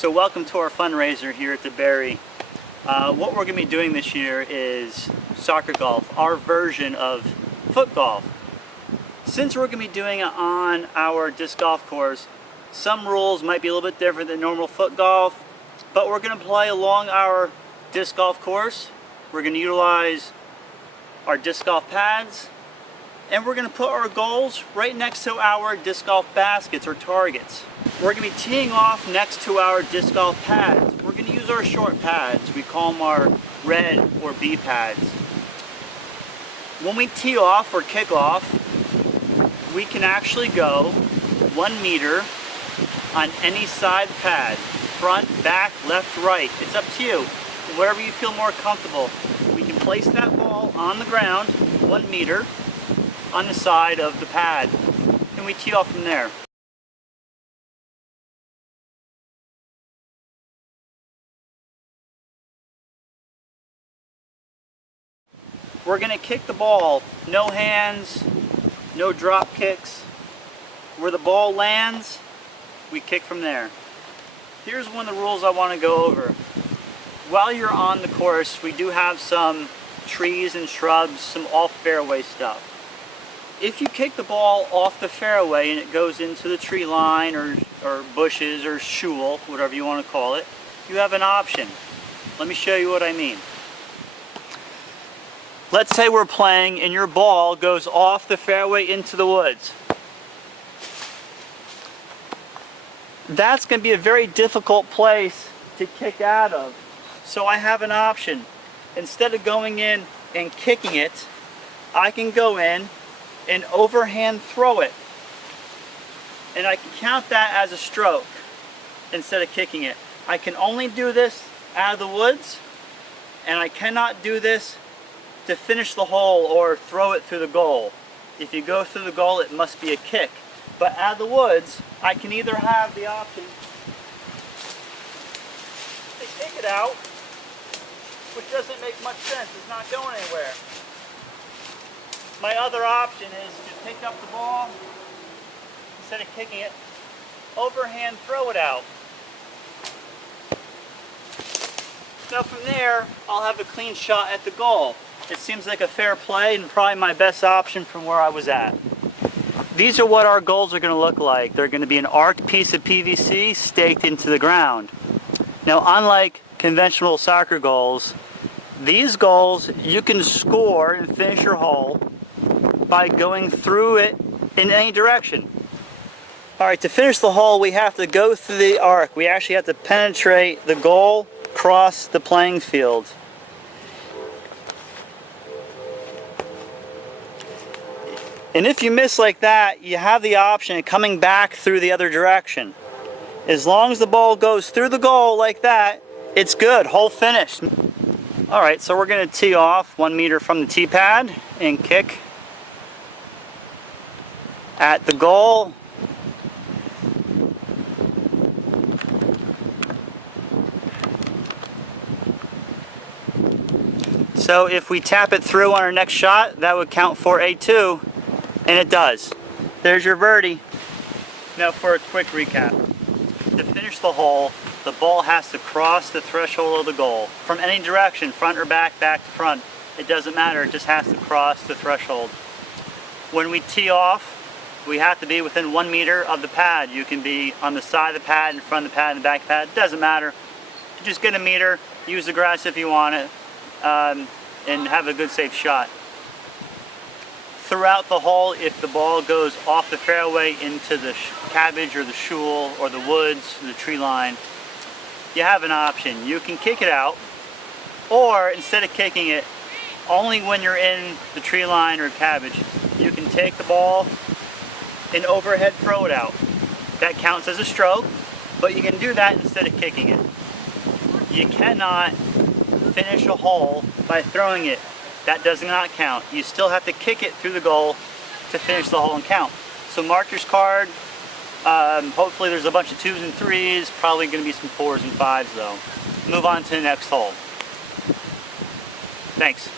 So welcome to our fundraiser here at debary. What we're going to be doing this year is soccer golf, our version of foot golf. Since we're going to be doing it on our disc golf course, some rules might be a little bit different than normal foot golf, but we're going to play along our disc golf course. We're going to utilize our disc golf pads, and we're going to put our goals right next to our disc golf baskets or targets. We're going to be teeing off next to our disc golf pads. We're going to use our short pads. We call them our red or B pads. When we tee off or kick off, we can actually go 1 meter on any side pad. Front, back, left, right. It's up to you. Whatever you feel more comfortable. We can place that ball on the ground 1 meter on the side of the pad, and we tee off from there. We're going to kick the ball, no hands, no drop kicks. Where the ball lands, we kick from there. Here's one of the rules I want to go over. While you're on the course, we do have some trees and shrubs, some off fairway stuff. If you kick the ball off the fairway and it goes into the tree line or bushes or shul, whatever you want to call it, you have an option. Let me show you what I mean. Let's say we're playing and your ball goes off the fairway into the woods. That's going to be a very difficult place to kick out of. So I have an option. Instead of going in and kicking it, I can go in and overhand throw it. And I can count that as a stroke instead of kicking it. I can only do this out of the woods, and I cannot do this to finish the hole or throw it through the goal. If you go through the goal, it must be a kick. But out of the woods, I can either have the option to kick it out, which doesn't make much sense, it's not going anywhere. My other option is to pick up the ball, instead of kicking it, overhand throw it out. Now from there, I'll have a clean shot at the goal. It seems like a fair play and probably my best option from where I was at. These are what our goals are going to look like. They're going to be an arced piece of PVC staked into the ground. Now, unlike conventional soccer goals, these goals you can score and finish your hole by going through it in any direction. Alright, to finish the hole we have to go through the arc. We actually have to penetrate the goal, cross the playing field. And if you miss like that, you have the option of coming back through the other direction. As long as the ball goes through the goal like that, it's good, hole finished. Alright, so we're going to tee off 1 meter from the tee pad and kick at the goal. So if we tap it through on our next shot, that would count for a 2, and it does. There's your birdie. Now for a quick recap. To finish the hole, the ball has to cross the threshold of the goal from any direction, front or back, back to front. It doesn't matter, it just has to cross the threshold. When we tee off, we have to be within 1 meter of the pad. You can be on the side of the pad, in front of the pad, and the back of the pad. It doesn't matter. Just get a meter, use the grass if you want it, and have a good safe shot. Throughout the hole, if the ball goes off the fairway into the cabbage or the shul or the woods, the tree line, you have an option. You can kick it out, or instead of kicking it, only when you're in the tree line or cabbage, you can take the ball and overhead throw it out. That counts as a stroke, but you can do that instead of kicking it. You cannot finish a hole by throwing it. That does not count. You still have to kick it through the goal to finish the hole and count. So mark your card. Hopefully there's a bunch of 2s and 3s, probably going to be some 4s and 5s though. Move on to the next hole. Thanks.